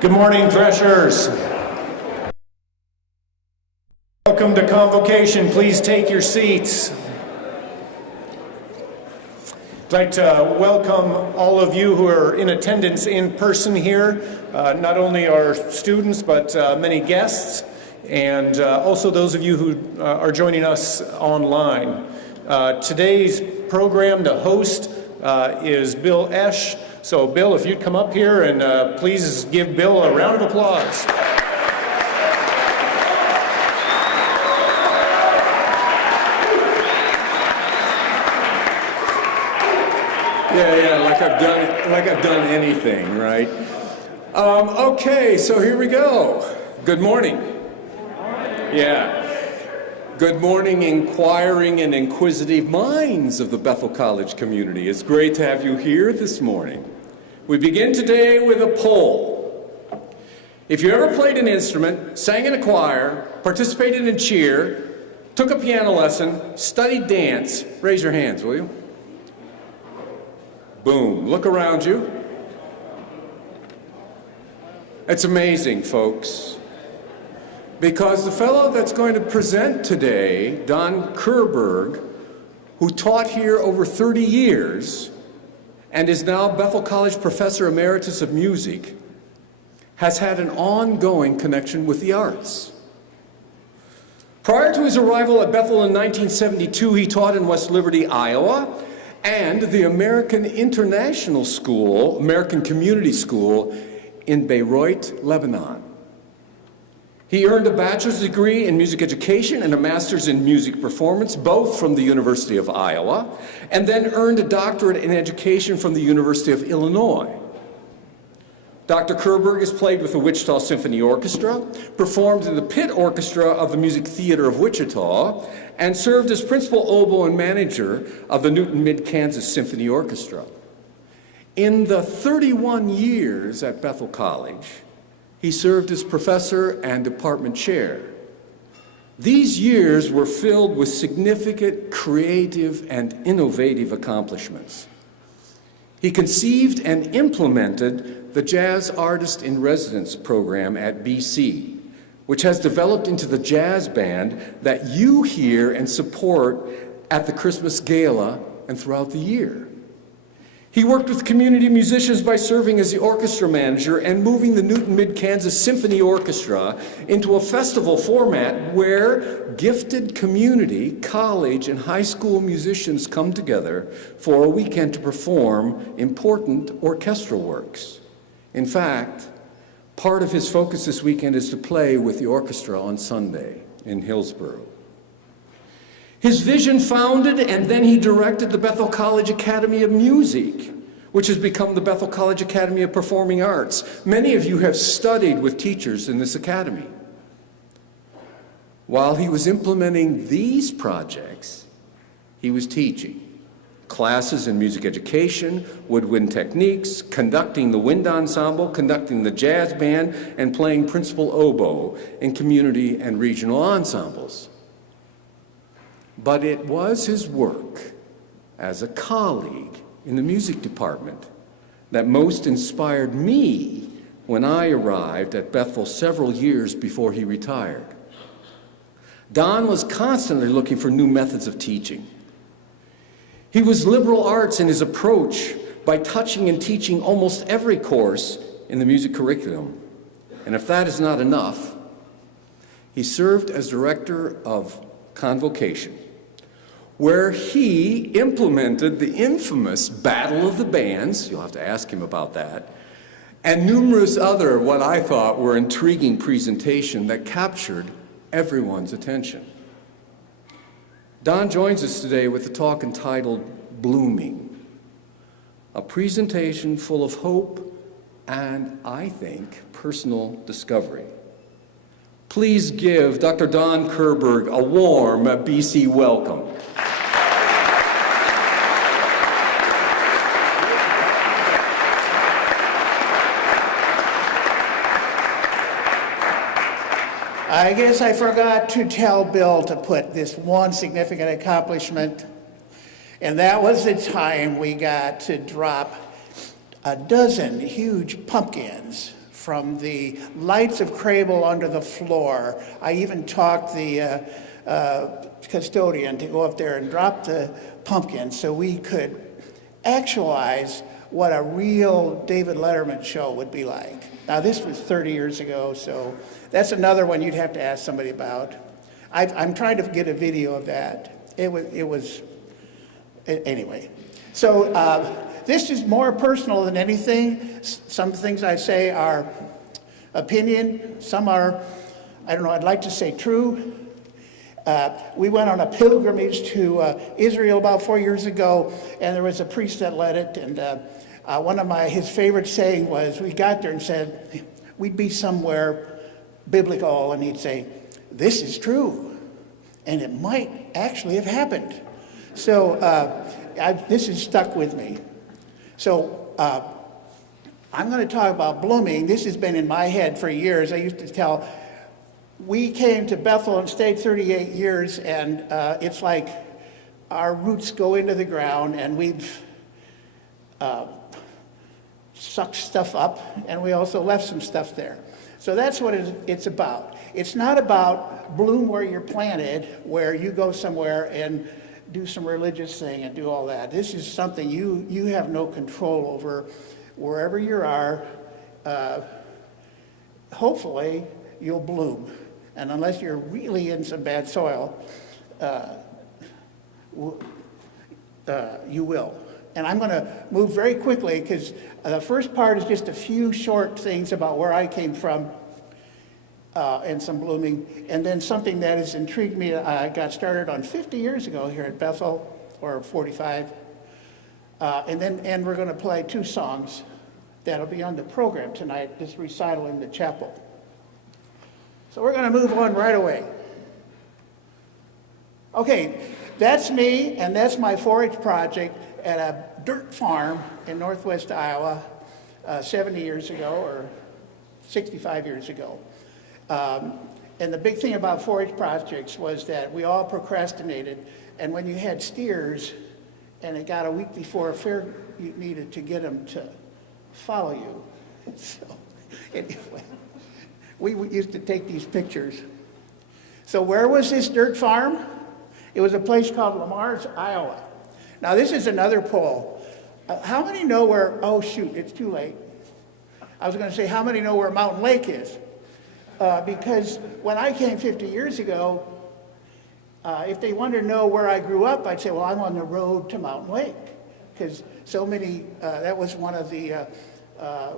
Good morning, Threshers. Welcome to Convocation. Please take your seats. I'd like to welcome all of you who are in attendance in person here, not only our students, but many guests, and also those of you who are joining us online. Today's program to host is Bill Eash. So Bill, if you'd come up here and please give Bill a round of applause. Yeah, like I've done anything, right? Okay, so here we go. Good morning. Yeah. Good morning, inquiring and inquisitive minds of the Bethel College community. It's great to have you here this morning. We begin today with a poll. If you ever played an instrument, sang in a choir, participated in cheer, took a piano lesson, studied dance, raise your hands, will you? Boom. Look around you. It's amazing, folks, because the fellow that's going to present today, Don Kehrberg, who taught here over 30 years and is now Bethel College Professor Emeritus of Music, has had an ongoing connection with the arts. Prior to his arrival at Bethel in 1972, he taught in West Liberty, Iowa, and the American International School, American Community School in Beirut, Lebanon. He earned a bachelor's degree in music education and a master's in music performance, both from the University of Iowa, and then earned a doctorate in education from the University of Illinois. Dr. Kehrberg has played with the Wichita Symphony Orchestra, performed in the pit orchestra of the Music Theater of Wichita, and served as principal oboe and manager of the Newton Mid-Kansas Symphony Orchestra. In the 31 years at Bethel College, he served as professor and department chair. These years were filled with significant creative and innovative accomplishments. He conceived and implemented the Jazz Artist in Residence program at BC, which has developed into the jazz band that you hear and support at the Christmas Gala and throughout the year. He worked with community musicians by serving as the orchestra manager and moving the Newton Mid-Kansas Symphony Orchestra into a festival format where gifted community, college, and high school musicians come together for a weekend to perform important orchestral works. In fact, part of his focus this weekend is to play with the orchestra on Sunday in Hillsborough. His vision founded and then he directed the Bethel College Academy of Music, which has become the Bethel College Academy of Performing Arts. Many of you have studied with teachers in this academy. While he was implementing these projects, he was teaching classes in music education, woodwind techniques, conducting the wind ensemble, conducting the jazz band, and playing principal oboe in community and regional ensembles. But it was his work as a colleague in the music department that most inspired me when I arrived at Bethel several years before he retired. Don was constantly looking for new methods of teaching. He was liberal arts in his approach by touching and teaching almost every course in the music curriculum. And if that is not enough, he served as director of Convocation, where he implemented the infamous Battle of the Bands, you'll have to ask him about that, and numerous other what I thought were intriguing presentations that captured everyone's attention. Don joins us today with a talk entitled Blooming, a presentation full of hope and, I think, personal discovery. Please give Dr. Don Kehrberg a warm BC welcome. I guess I forgot to tell Bill to put this one significant accomplishment, and that was the time we got to drop a dozen huge pumpkins from the lights of Crable under the floor. I even talked the custodian to go up there and drop the pumpkins so we could actualize what a real David Letterman show would be like. Now, this was 30 years ago, so that's another one you'd have to ask somebody about. I'm trying to get a video of that. Anyway. So this is more personal than anything. Some things I say are opinion. Some are, I don't know, I'd like to say true. We went on a pilgrimage to Israel about 4 years ago, and there was a priest that led it, and one of his favorite saying was, we got there and said, we'd be somewhere biblical, and he'd say, this is true, and it might actually have happened. So this has stuck with me. So I'm going to talk about blooming. This has been in my head for years. I used to tell, we came to Bethel and stayed 38 years, and it's like our roots go into the ground, and we've sucked stuff up, and we also left some stuff there. So that's what it's about. It's not about bloom where you're planted, where you go somewhere and do some religious thing and do all that. This is something you have no control over. Wherever you are, hopefully you'll bloom. And unless you're really in some bad soil, you will. And I'm going to move very quickly because the first part is just a few short things about where I came from and some blooming. And then something that has intrigued me, I got started on 50 years ago here at Bethel, or 45. And we're going to play two songs that'll be on the program tonight, this recital in the chapel. So we're going to move on right away. Okay, that's me, and that's my 4-H project at a dirt farm in northwest Iowa 70 years ago, or 65 years ago. And the big thing about 4-H projects was that we all procrastinated, and when you had steers, and it got a week before a fair, you needed to get them to follow you. So anyway, we used to take these pictures. So where was this dirt farm? It was a place called Lamar's, Iowa. Now this is another poll. How many know where, oh shoot, it's too late. I was going to say, how many know where Mountain Lake is? Because when I came 50 years ago, if they wanted to know where I grew up, I'd say, well, I'm on the road to Mountain Lake. Because so many, that was one of the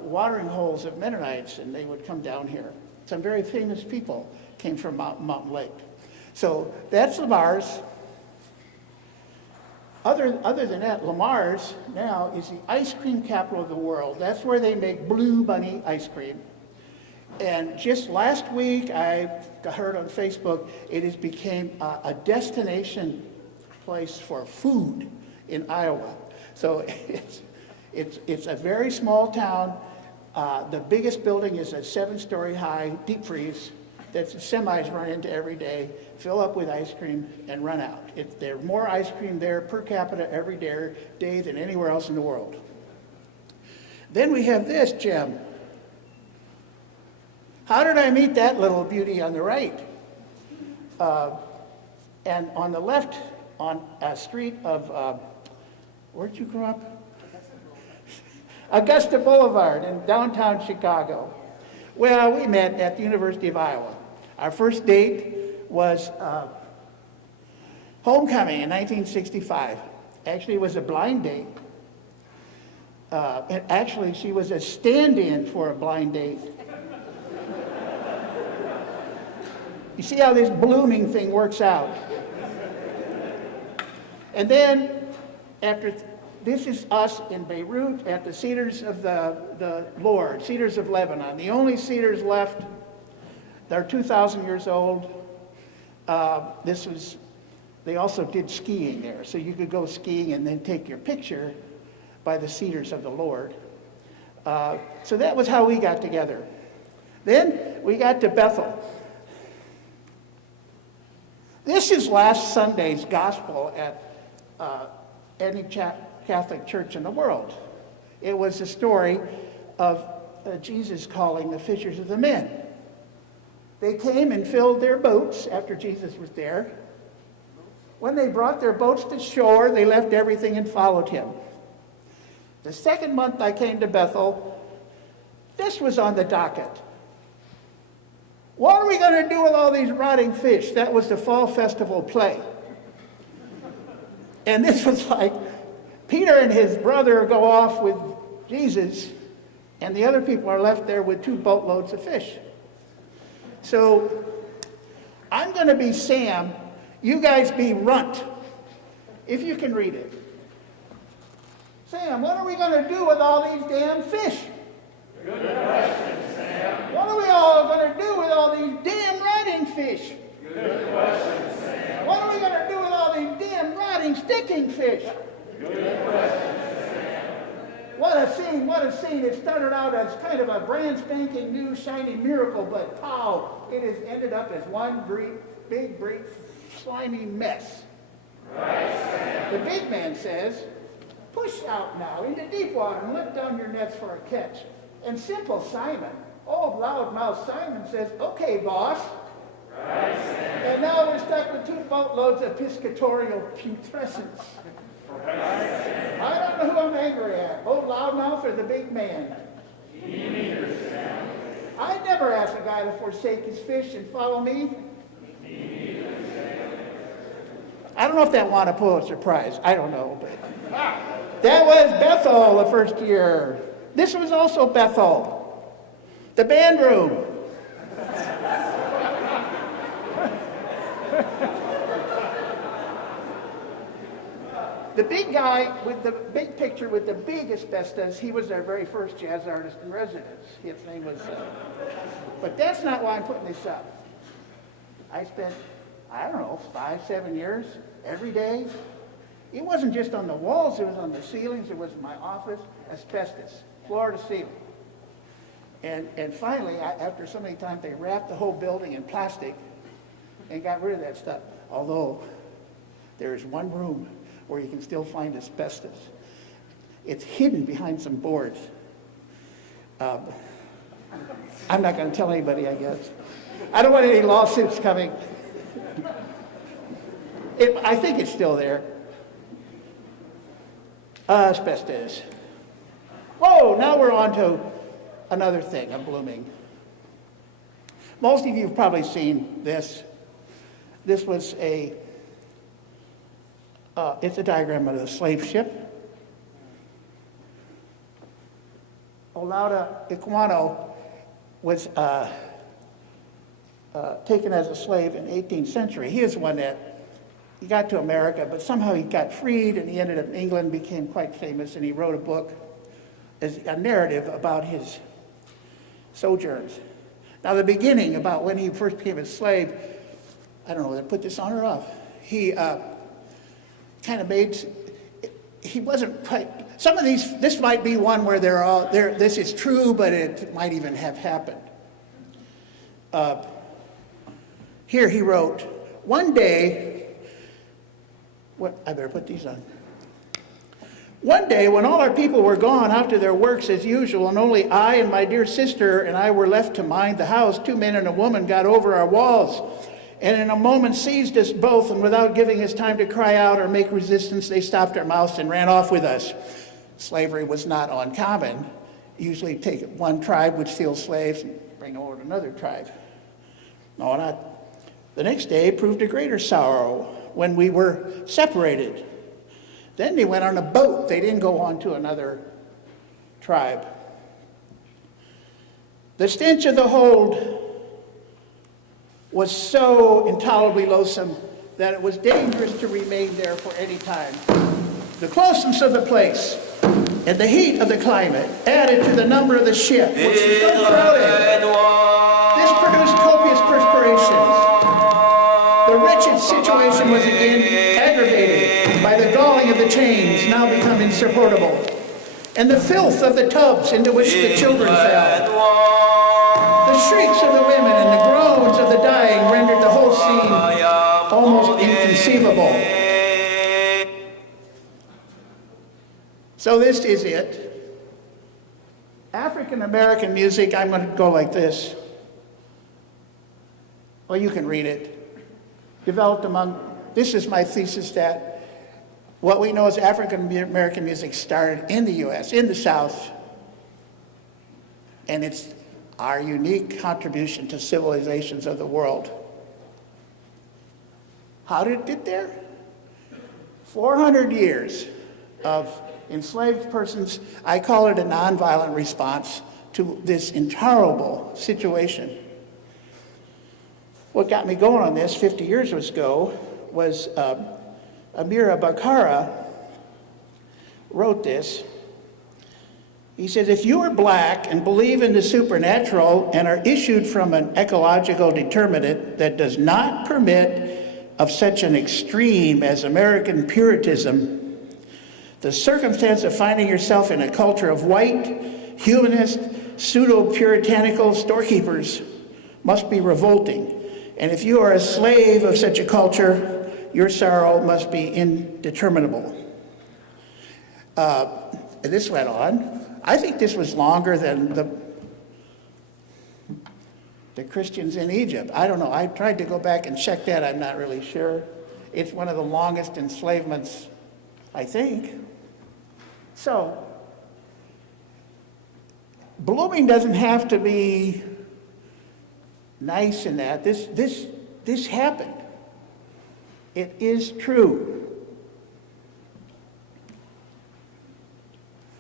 watering holes of Mennonites, and they would come down here. Some very famous people came from Mountain Lake. So that's Lamar's. Other than that, Lamar's now is the ice cream capital of the world. That's where they make Blue Bunny ice cream. And just last week, I heard on Facebook, it has become a destination place for food in Iowa. So it's a very small town. The biggest building is a 7-story high deep freeze that semis run into every day, fill up with ice cream, and run out. There's more ice cream there per capita every day than anywhere else in the world. Then we have this gem. How did I meet that little beauty on the right? And on the left, on a street of, where'd you grow up? Augusta Boulevard in downtown Chicago. Well, we met at the University of Iowa. Our first date was homecoming in 1965. Actually, it was a blind date. And actually, she was a stand-in for a blind date. You see how this blooming thing works out. And then, this is us in Beirut at the Cedars of the Lord, Cedars of Lebanon. The only cedars left, they're 2,000 years old. They also did skiing there, so you could go skiing and then take your picture by the Cedars of the Lord. So that was how we got together. Then we got to Bethel. This is last Sunday's gospel at any Catholic church in the world. It was the story of Jesus calling the fishers of the men. They came and filled their boats after Jesus was there. When they brought their boats to shore, they left everything and followed him. The second month I came to Bethel, this was on the docket. What are we going to do with all these rotting fish? That was the fall festival play. And this was like, Peter and his brother go off with Jesus, and the other people are left there with 2 boatloads of fish. So I'm going to be Sam. You guys be Runt, if you can read it. Sam, what are we going to do with all these damn fish? Good question, Sam. What are we all going to do with all these damn rotting fish? Good question, Sam. What are we going to do with all these damn rotting, sticking fish? Good question, Sam. What a scene, what a scene. It started out as kind of a brand spanking new shiny miracle, but pow, it has ended up as one big, slimy mess. Right, Sam. The big man says, push out now into deep water and let down your nets for a catch. And simple Simon, old loudmouth Simon says, okay, boss. Right, Sam. And now we're stuck with 2 boatloads of piscatorial putrescence. Right, Sam. I don't know who I'm angry at, old loudmouth or the big man. Neither, Sam. I'd never ask a guy to forsake his fish and follow me. Neither, Sam. I don't know if that won a Pulitzer Prize. I don't know, but that was Bethel the first year. This was also Bethel, the band room. The big guy with the big picture with the big asbestos, he was our very first jazz artist in residence. His name was, but that's not why I'm putting this up. I spent, I don't know, 5-7 years, every day. It wasn't just on the walls, it was on the ceilings, it was in my office, asbestos, floor to ceiling. And finally, after so many times, they wrapped the whole building in plastic and got rid of that stuff. Although, there is one room where you can still find asbestos. It's hidden behind some boards. I'm not going to tell anybody, I guess. I don't want any lawsuits coming. I think it's still there. Asbestos. Whoa, now we're on to another thing, a blooming. Most of you have probably seen this. This was it's a diagram of a slave ship. Olaudah Equiano was taken as a slave in the 18th century. He is one that he got to America, but somehow he got freed and he ended up in England, became quite famous, and he wrote a book, as a narrative about his sojourns. Now the beginning, about when he first became a slave, I don't know whether to put this on or off. He kind of made, he wasn't quite, some of these, this might be one where this is true, but it might even have happened. Here he wrote, one day, I better put these on. One day, when all our people were gone out to their works as usual, and only I and my dear sister and I were left to mind the house, 2 men and a woman got over our walls, and in a moment seized us both, and without giving us time to cry out or make resistance, they stopped our mouths and ran off with us. Slavery was not uncommon. Usually take one tribe would steal slaves and bring them over to another tribe. No, not. The next day proved a greater sorrow when we were separated. Then they went on a boat. They didn't go on to another tribe. The stench of the hold was so intolerably loathsome that it was dangerous to remain there for any time. The closeness of the place and the heat of the climate added to the number of the ship, which was so crowded. This produced copious perspirations. The wretched situation was again aggravated by the galling of the chains, now become insupportable, and the filth of the tubs into which the children fell. The shrieks of the women and the groans of the dying rendered the whole scene almost inconceivable. So this is it. African American music, I'm going to go like this. Well, you can read it. Developed among, this is my thesis, that what we know as African American music started in the U.S., in the South, and it's our unique contribution to civilizations of the world. How did it get there? 400 years of enslaved persons. I call it a nonviolent response to this intolerable situation. What got me going on this 50 years ago was Amira Bakara wrote this. He says, if you are black and believe in the supernatural and are issued from an ecological determinant that does not permit of such an extreme as American Puritanism, the circumstance of finding yourself in a culture of white, humanist, pseudo-puritanical storekeepers must be revolting. And if you are a slave of such a culture, your sorrow must be indeterminable. This went on. I think this was longer than the Christians in Egypt. I don't know. I tried to go back and check that. I'm not really sure. It's one of the longest enslavements, I think. So, blooming doesn't have to be nice in that. This happened. It is true.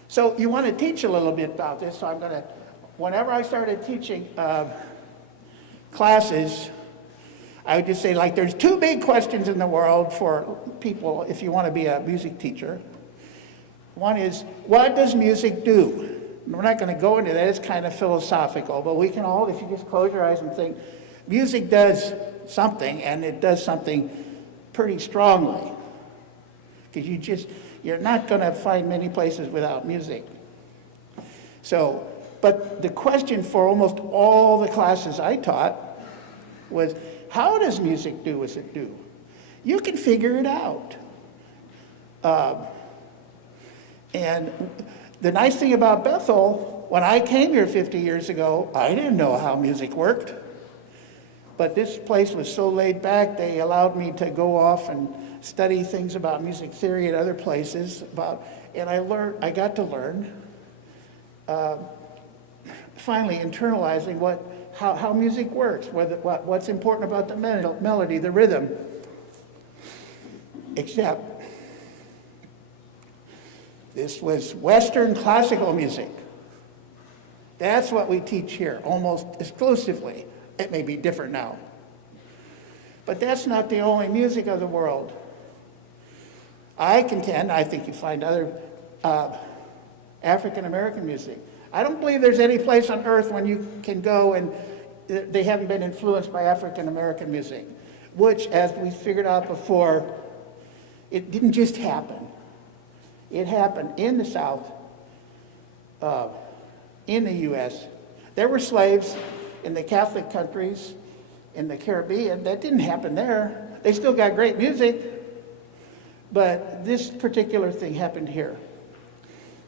So you want to teach a little bit about this, so I'm going to, whenever I started teaching classes, I would just say, like, there's two big questions in the world for people if you want to be a music teacher. One is, what does music do? We're not going to go into that, it's kind of philosophical, but we can all, if you just close your eyes and think, music does something, and it does something pretty strongly. Because you're not going to find many places without music. So, but the question for almost all the classes I taught was, how does music do as it do? You can figure it out. And the nice thing about Bethel, when I came here 50 years ago, I didn't know how music worked. But this place was so laid back, they allowed me to go off and study things about music theory at other places, and I got to learn, finally internalizing how music works, what's important about the melody, the rhythm. Except this was Western classical music. That's what we teach here, almost exclusively. It may be different now. But that's not the only music of the world. I contend, I think you find other African American music. I don't believe there's any place on earth when you can go and they haven't been influenced by African American music, which, as we figured out before, it didn't just happen. It happened in the South, in the U.S. There were slaves in the Catholic countries, in the Caribbean. That didn't happen there. They still got great music, but this particular thing happened here.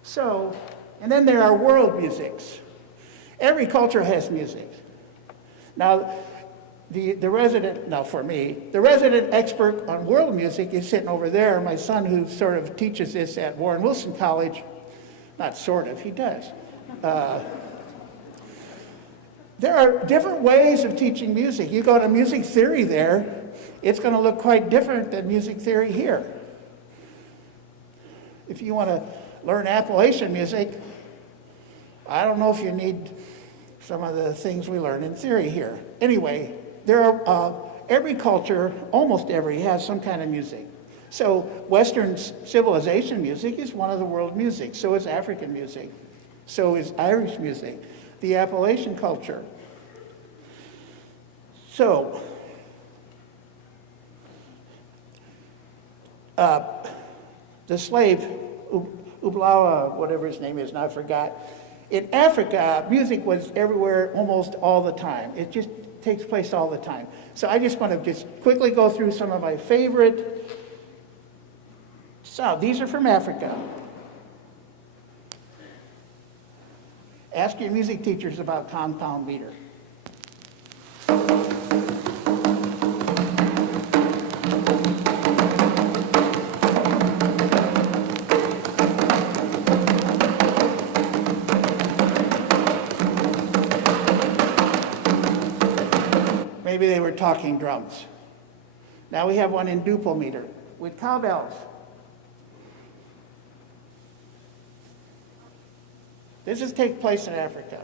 So, and then there are world musics. Every culture has music. Now, the resident expert on world music is sitting over there. My son, who sort of teaches this at Warren Wilson College, not sort of, he does. There are different ways of teaching music. You go to music theory there, it's going to look quite different than music theory here. If you want to learn Appalachian music, I don't know if you need some of the things we learn in theory here. Anyway, there are every culture, almost every, has some kind of music. So Western civilization music is one of the world music. So is African music. So is Irish music. The Appalachian culture. So, the slave, Ublawa, whatever his name is, now I forgot. In Africa, music was everywhere almost all the time. It just takes place all the time. So I just want to just quickly go through some of my favorite. So these are from Africa. Ask your music teachers about compound meter. Maybe they were talking drums. Now we have one in duple meter with cowbells. This is take place in Africa.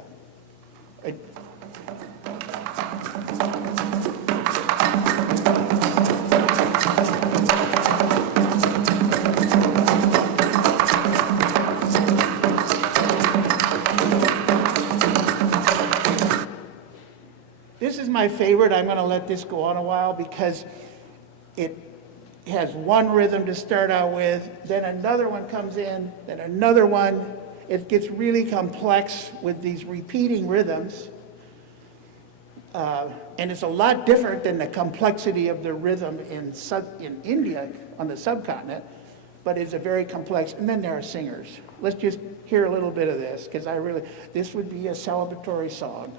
This is my favorite. I'm going to let this go on a while because it has one rhythm to start out with, then another one comes in, then another one. It gets really complex with these repeating rhythms. And it's a lot different than the complexity of the rhythm in India, on the subcontinent, but it's a very complex, and then there are singers. Let's just hear a little bit of this, because this would be a celebratory song.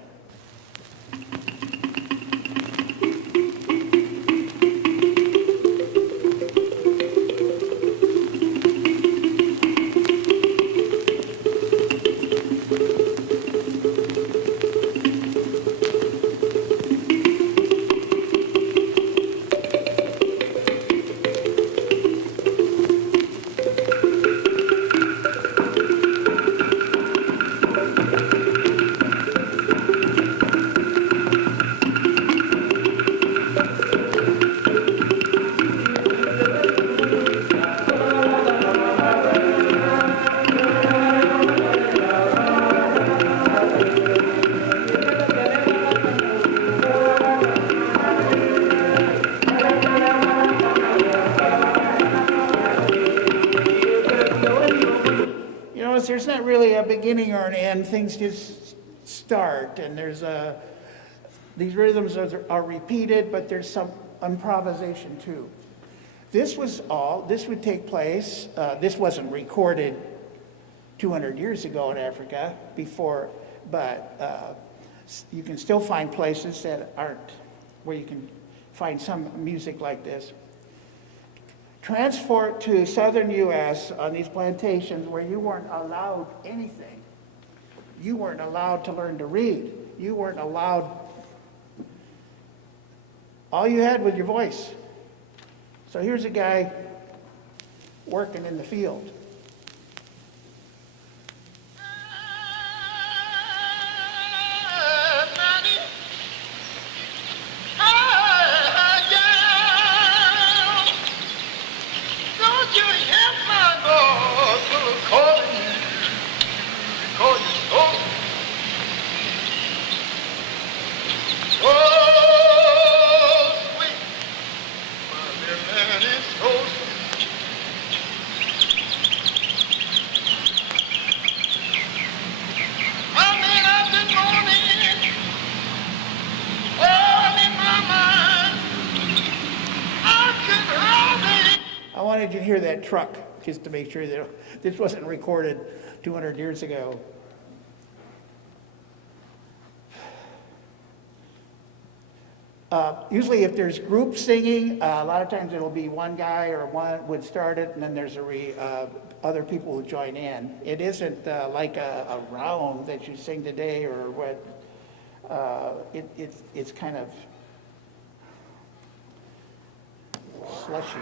There's not really a beginning or an end. Things just start, and these rhythms are repeated, but there's some improvisation too. This would take place, this wasn't recorded 200 years ago in Africa before, but you can still find places that aren't, where you can find some music like this. Transport to southern U.S. on these plantations where you weren't allowed anything. You weren't allowed to learn to read. You weren't allowed, all you had was your voice. So here's a guy working in the field. I wanted you to hear that truck, just to make sure that this wasn't recorded 200 years ago. Usually if there's group singing, a lot of times it'll be one guy or one would start it, and then there's other people who join in. It isn't like a round that you sing today or what. It's kind of slushy,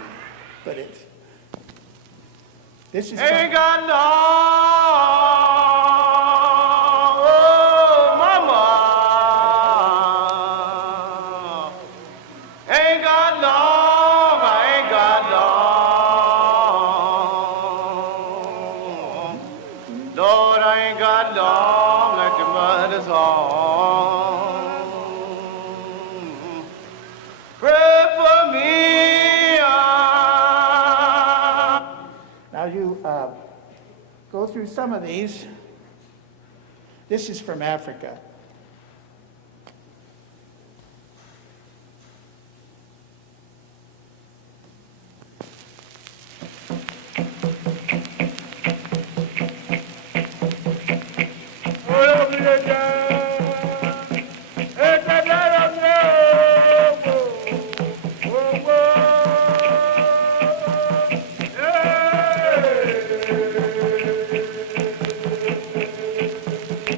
but this is Ain't got no, oh, mama. through some of these. This is from Africa.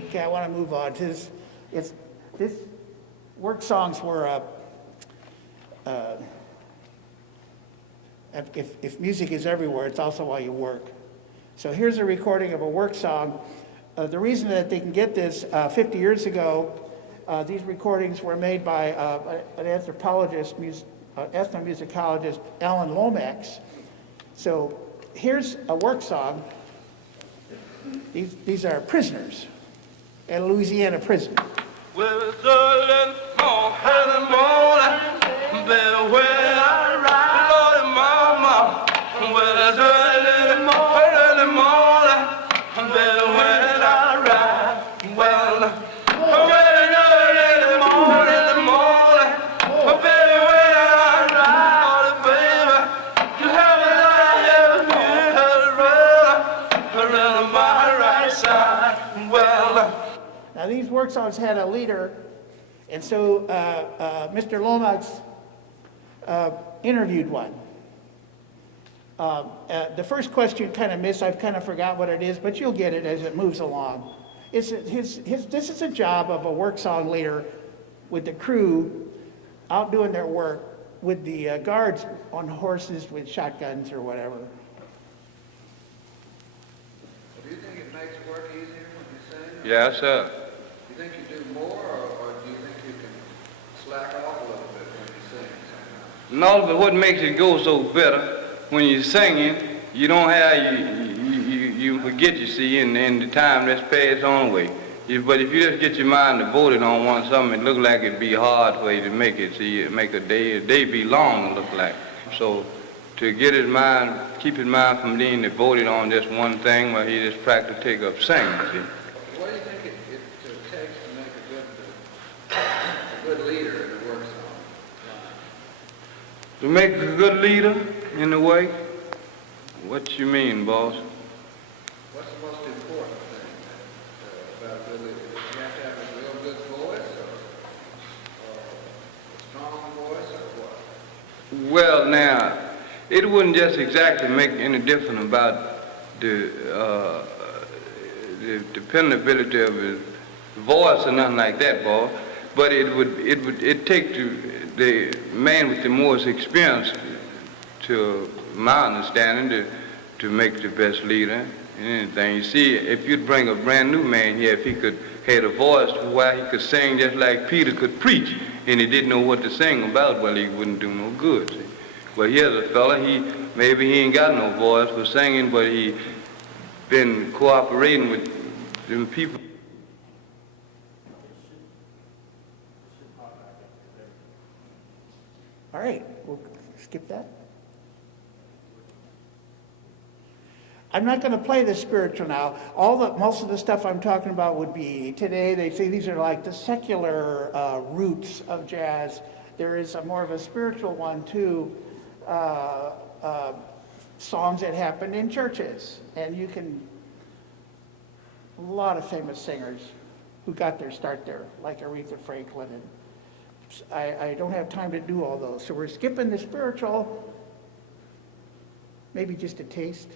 Okay, I want to move on. This work songs were if music is everywhere, it's also while you work. So here's a recording of a work song. The reason that they can get this, 50 years ago, these recordings were made by an anthropologist, ethnomusicologist, Alan Lomax. So here's a work song. These are prisoners at a Louisiana prison. Well, it's early in the morning, baby, when I ride, Lordy, mama. Well, it's early in the morning, baby, when I ride. Well, it's early in the morning, baby, when I ride, Lordy, baby, you have a life, you have a run my right side. Well. Now these work songs had a leader, and so Mr. Lomax interviewed one. The first question kind of missed. I've kind of forgot what it is, but you'll get it as it moves along. This is a job of a work song leader with the crew out doing their work with the guards on horses with shotguns or whatever. Do you think it makes work easier when you sing? Yes, sir. Do you think you do more, or do you think you can slack off a little bit when you sing sometimes? No, but what makes it go so better, when you're singing, you don't have, you forget, you see, in the time that's passed on away. But if you just get your mind devoted on one something, it look like it'd be hard for you to make it. See, it make a day be long, it look like. So to get his mind, keep his mind from being devoted on just one thing, well, he just practically take up singing, see. What do you think it takes to make a good leader in a work song? To make a good leader, in a way? What you mean, boss? What's the most important thing about a good leader? Do you have to have a real good voice, or a strong voice, or what? Well, now, it wouldn't just exactly make any difference about the dependability of his voice or nothing like that, boss. But it take the man with the most experience, to my understanding, to make the best leader in anything. You see, if you'd bring a brand new man here, if he could had a voice where he could sing just like Peter could preach, and he didn't know what to sing about, well, he wouldn't do no good. See? But here's a fella, maybe he ain't got no voice for singing, but he been cooperating with them people. All right, we'll skip that. I'm not going to play the spiritual now. Most of the stuff I'm talking about would be today. They say these are like the secular roots of jazz. There is more of a spiritual one too. Songs that happened in churches, and a lot of famous singers who got their start there, like Aretha Franklin, and I don't have time to do all those, so we're skipping the spiritual. Maybe just a taste.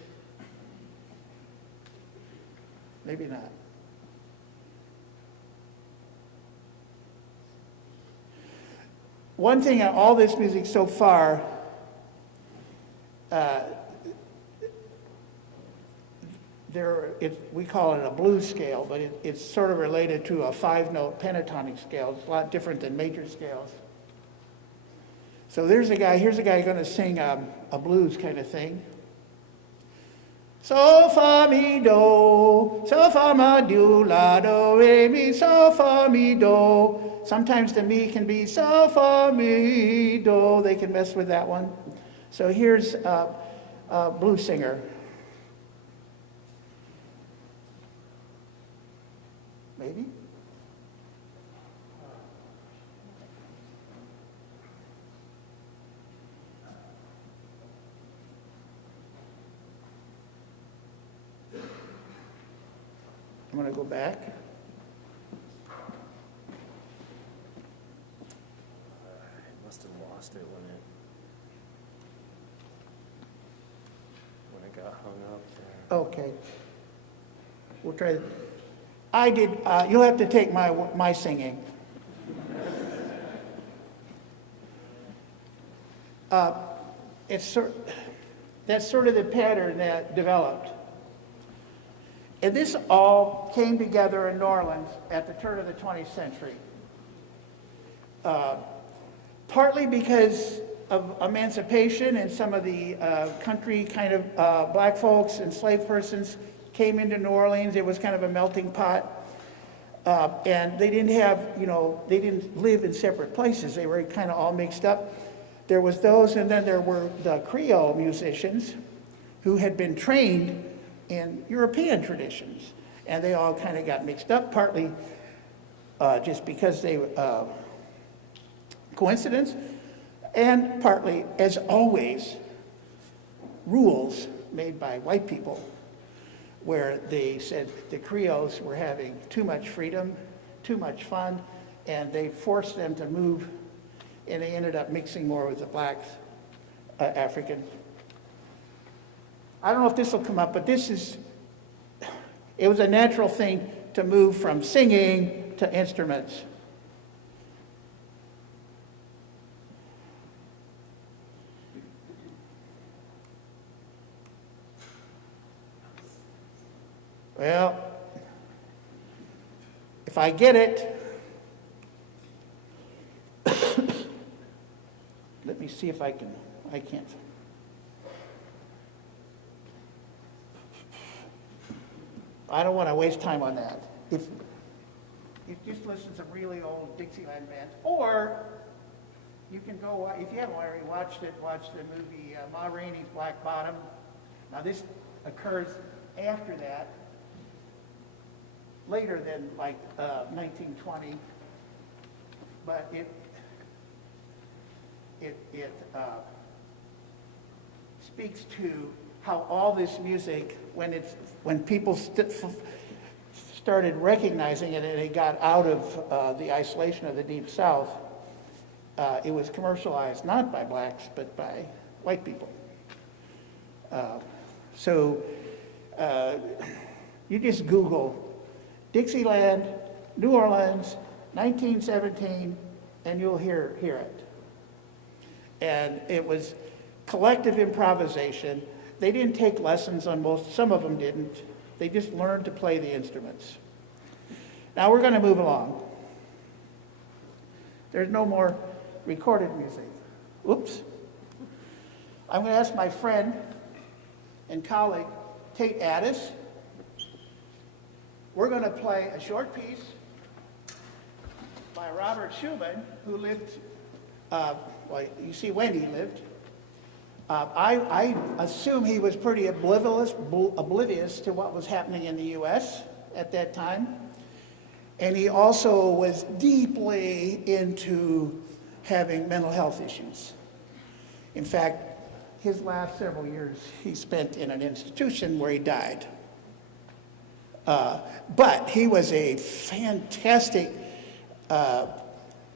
Maybe not. One thing, all this music so far, we call it a blues scale, but it's sort of related to a 5-note pentatonic scale. It's a lot different than major scales. So here's a guy going to sing a blues kind of thing. So fa mi do, so fa ma do la do re mi, so fa mi do. Sometimes the mi can be so fa mi do. They can mess with that one. So here's a blues singer. Maybe? I'm going to go back. I must have lost it when it got hung up there. Okay. We'll try that. I did, you'll have to take my singing. That's sort of the pattern that developed. And this all came together in New Orleans at the turn of the 20th century. Partly because of emancipation and some of the country kind of black folks, enslaved persons came into New Orleans. It was kind of a melting pot. And they didn't have, they didn't live in separate places. They were kind of all mixed up. There was those, and then there were the Creole musicians who had been trained in European traditions. And they all kind of got mixed up, partly just because they, coincidence, and partly, as always, rules made by white people where they said the Creoles were having too much freedom, too much fun, and they forced them to move, and they ended up mixing more with the blacks, African. I don't know if this will come up, but it was a natural thing to move from singing to instruments. Well, if I get it, let me see if I can't. I don't want to waste time on that. If you just listen to some really old Dixieland bands, or you can go, if you haven't already watched it, watch the movie Ma Rainey's Black Bottom. Now this occurs after that, later than like 1920, but it speaks to how all this music, when people started recognizing it and it got out of the isolation of the Deep South, it was commercialized not by blacks but by white people. So you just Google Dixieland, New Orleans, 1917, and you'll hear it. And it was collective improvisation. They didn't take lessons on some of them didn't. They just learned to play the instruments. Now we're going to move along. There's no more recorded music. Oops. I'm going to ask my friend and colleague, Tate Addis. We're going to play a short piece by Robert Schumann, who lived, well, you see when he lived. I assume he was pretty oblivious to what was happening in the U.S. at that time. And he also was deeply into having mental health issues. In fact, his last several years he spent in an institution where he died. But he was a fantastic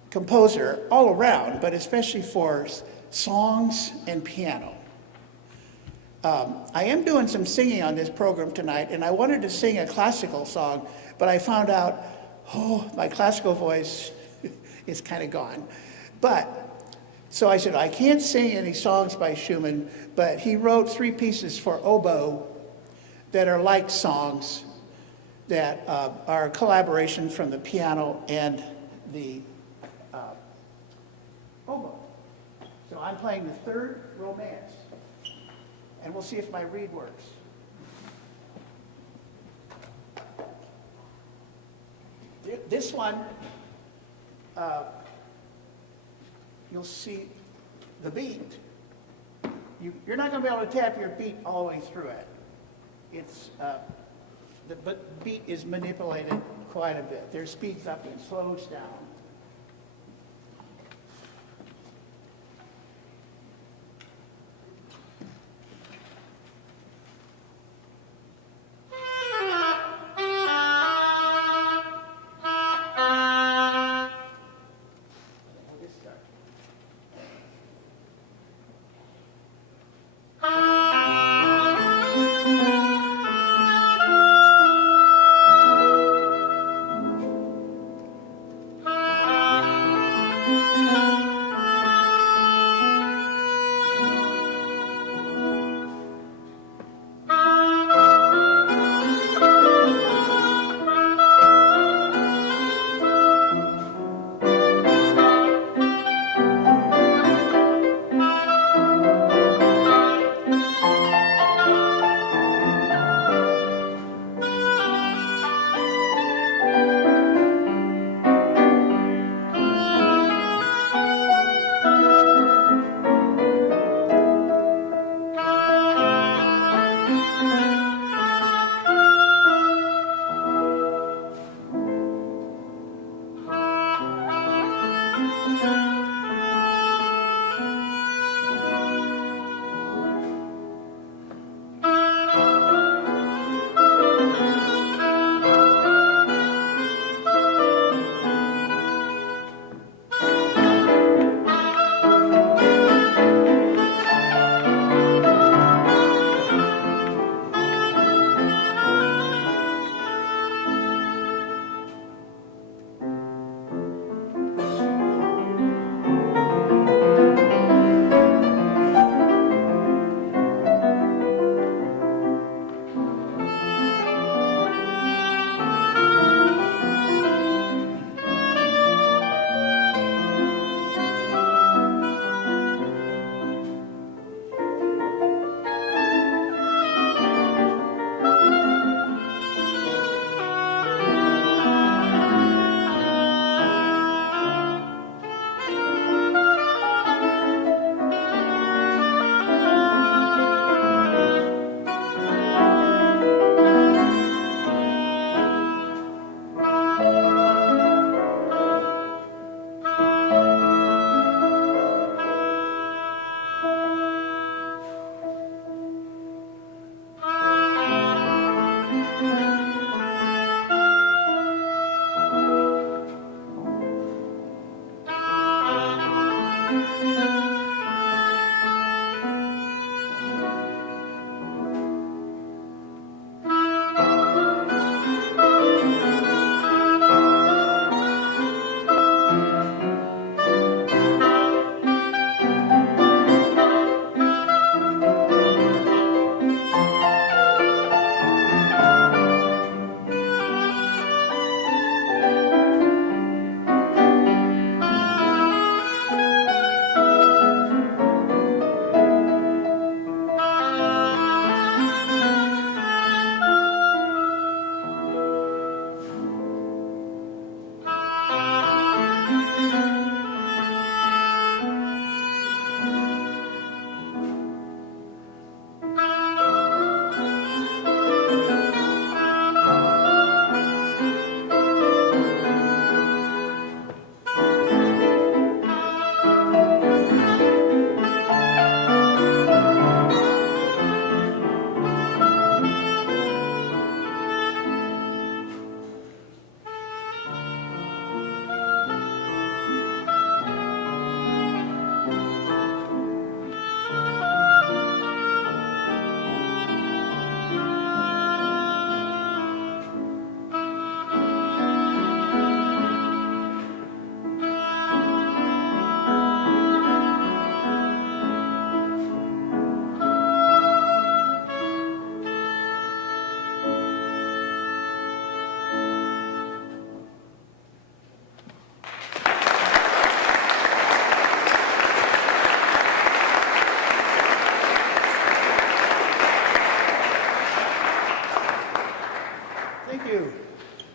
composer all around, but especially for songs and piano. I am doing some singing on this program tonight, and I wanted to sing a classical song, but I found out, my classical voice is kind of gone. So I said, I can't sing any songs by Schumann, but he wrote 3 pieces for oboe that are like songs that are a collaboration from the piano and the oboe. So I'm playing the third romance, and we'll see if my reed works. This one, you'll see the beat. You're not going to be able to tap your beat all the way through it. The beat is manipulated quite a bit. Their speed's up and slows down.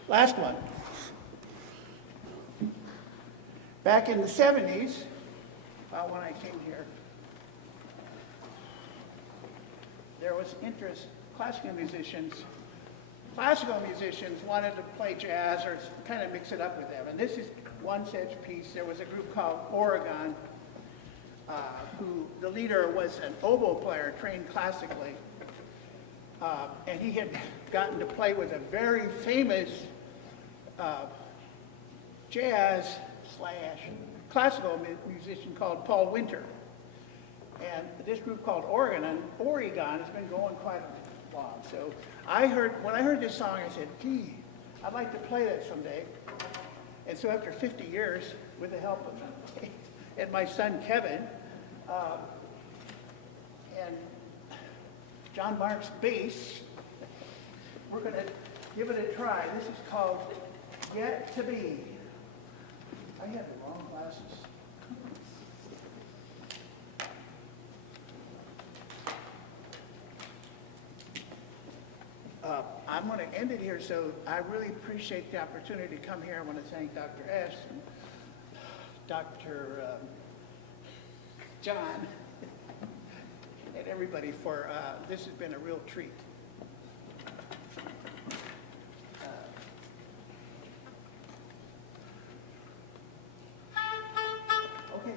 Last one. Back in the 70s, about when I came here, there was interest, classical musicians classical musicians wanted to play jazz or kind of mix it up with them. And this is one such piece. There was a group called Oregon, who the leader was an oboe player trained classically. And he had gotten to play with a very famous jazz slash classical musician called Paul Winter. And this group called Oregon has been going quite a while. So when I heard this song, I said, gee, I'd like to play that someday. And so after 50 years, with the help of and my son Kevin, and John Mark's bass, we're going to give it a try. This is called Yet to Be. I have the wrong glasses. I'm going to end it here, so I really appreciate the opportunity to come here. I want to thank Dr. Eash and Dr. John and everybody for this has been a real treat. Okay.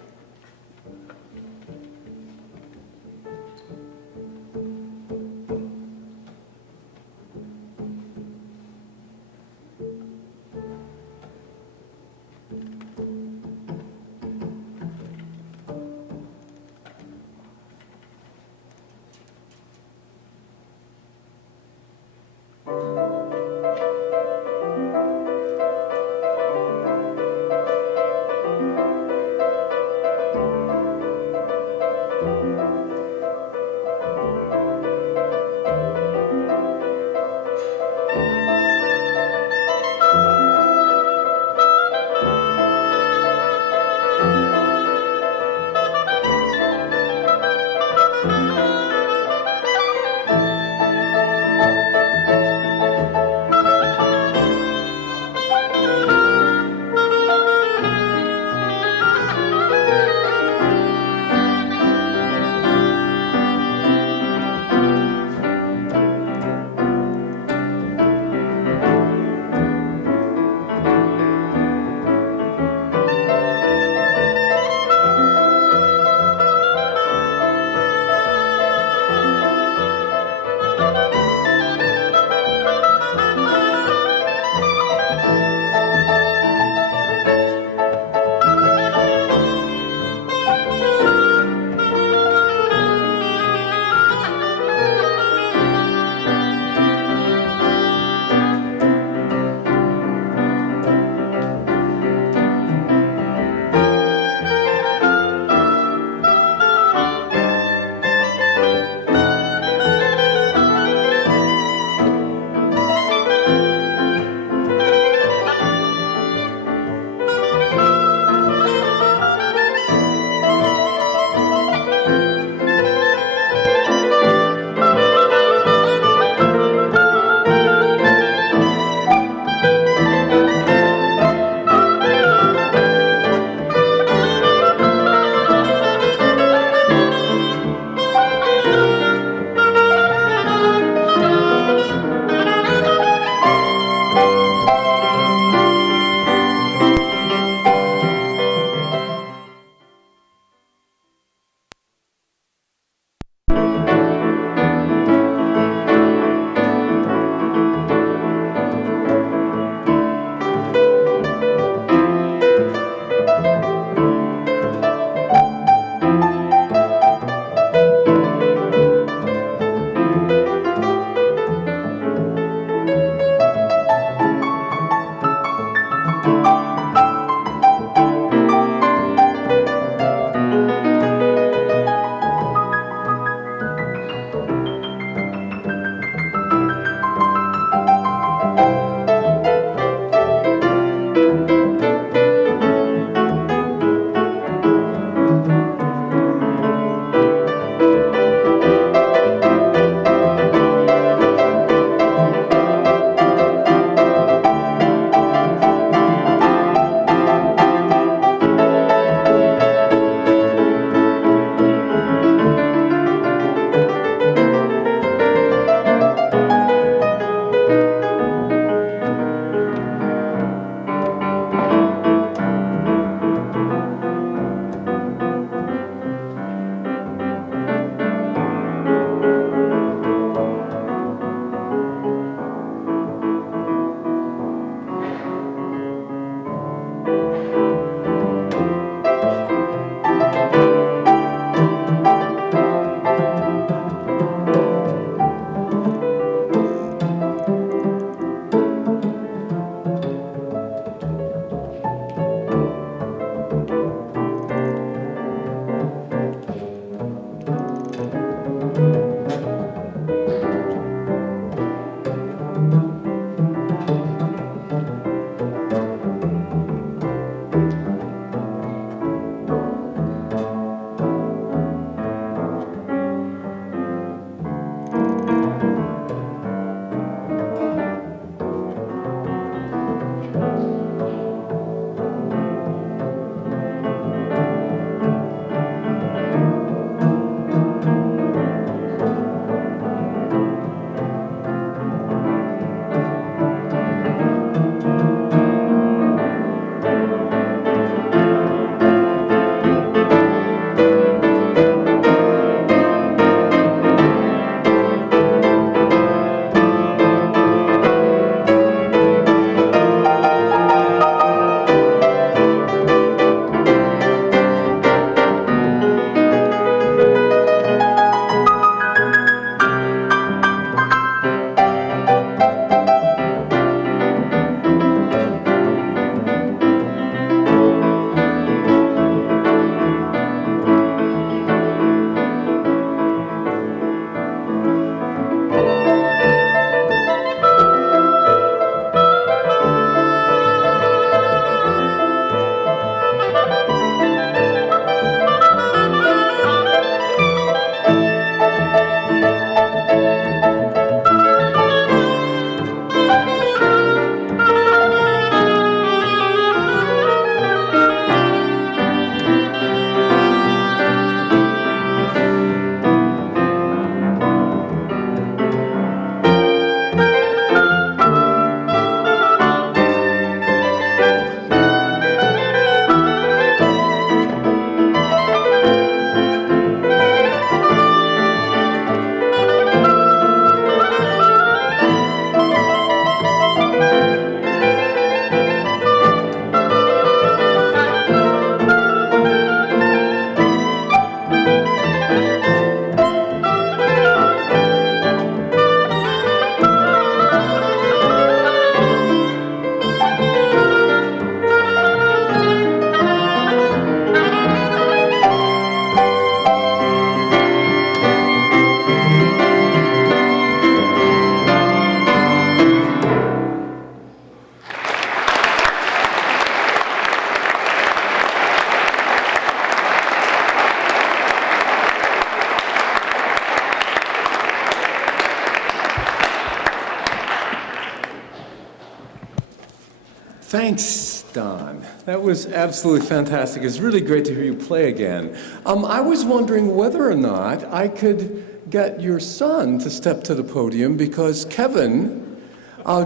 Thanks, Don. That was absolutely fantastic. It's really great to hear you play again. I was wondering whether or not I could get your son to step to the podium because Kevin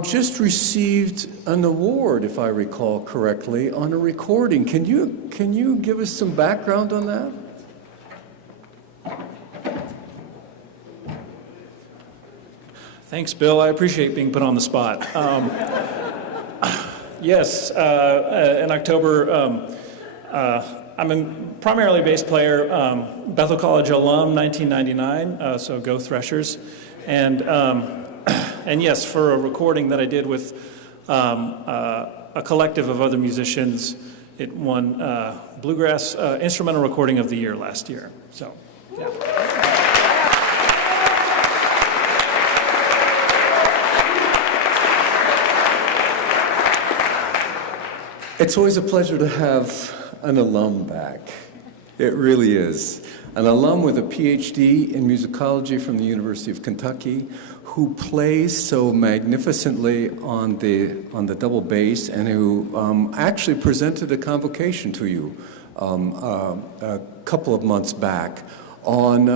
just received an award, if I recall correctly, on a recording. Can you give us some background on that? Thanks, Bill. I appreciate being put on the spot. Yes, in October, I'm a primarily bass player, Bethel College alum, 1999, so go Threshers. And yes, for a recording that I did with a collective of other musicians, it won Bluegrass Instrumental Recording of the Year last year. So, yeah. It's always a pleasure to have an alum back. It really is. An alum with a PhD in musicology from the University of Kentucky who plays so magnificently on the double bass and who actually presented a convocation to you a couple of months back on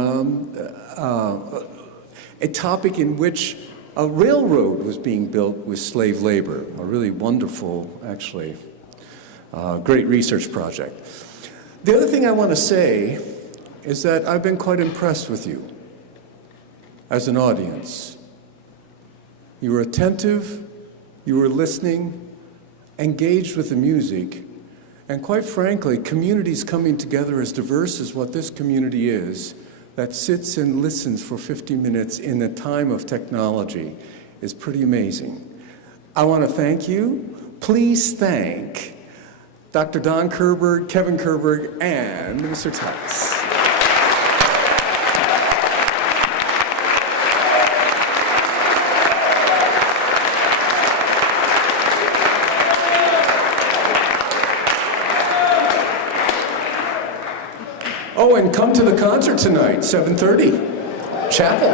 a topic in which a railroad was being built with slave labor, a really wonderful, actually, great research project. The other thing I want to say is that I've been quite impressed with you as an audience. You were attentive, you were listening, engaged with the music, and quite frankly, communities coming together as diverse as what this community is, that sits and listens for 50 minutes in a time of technology is pretty amazing. I want to thank you. Please thank Dr. Don Kehrberg, Kevin Kehrberg, and Mr. Tice. Oh, and come to the concert tonight, 7:30, Chapel.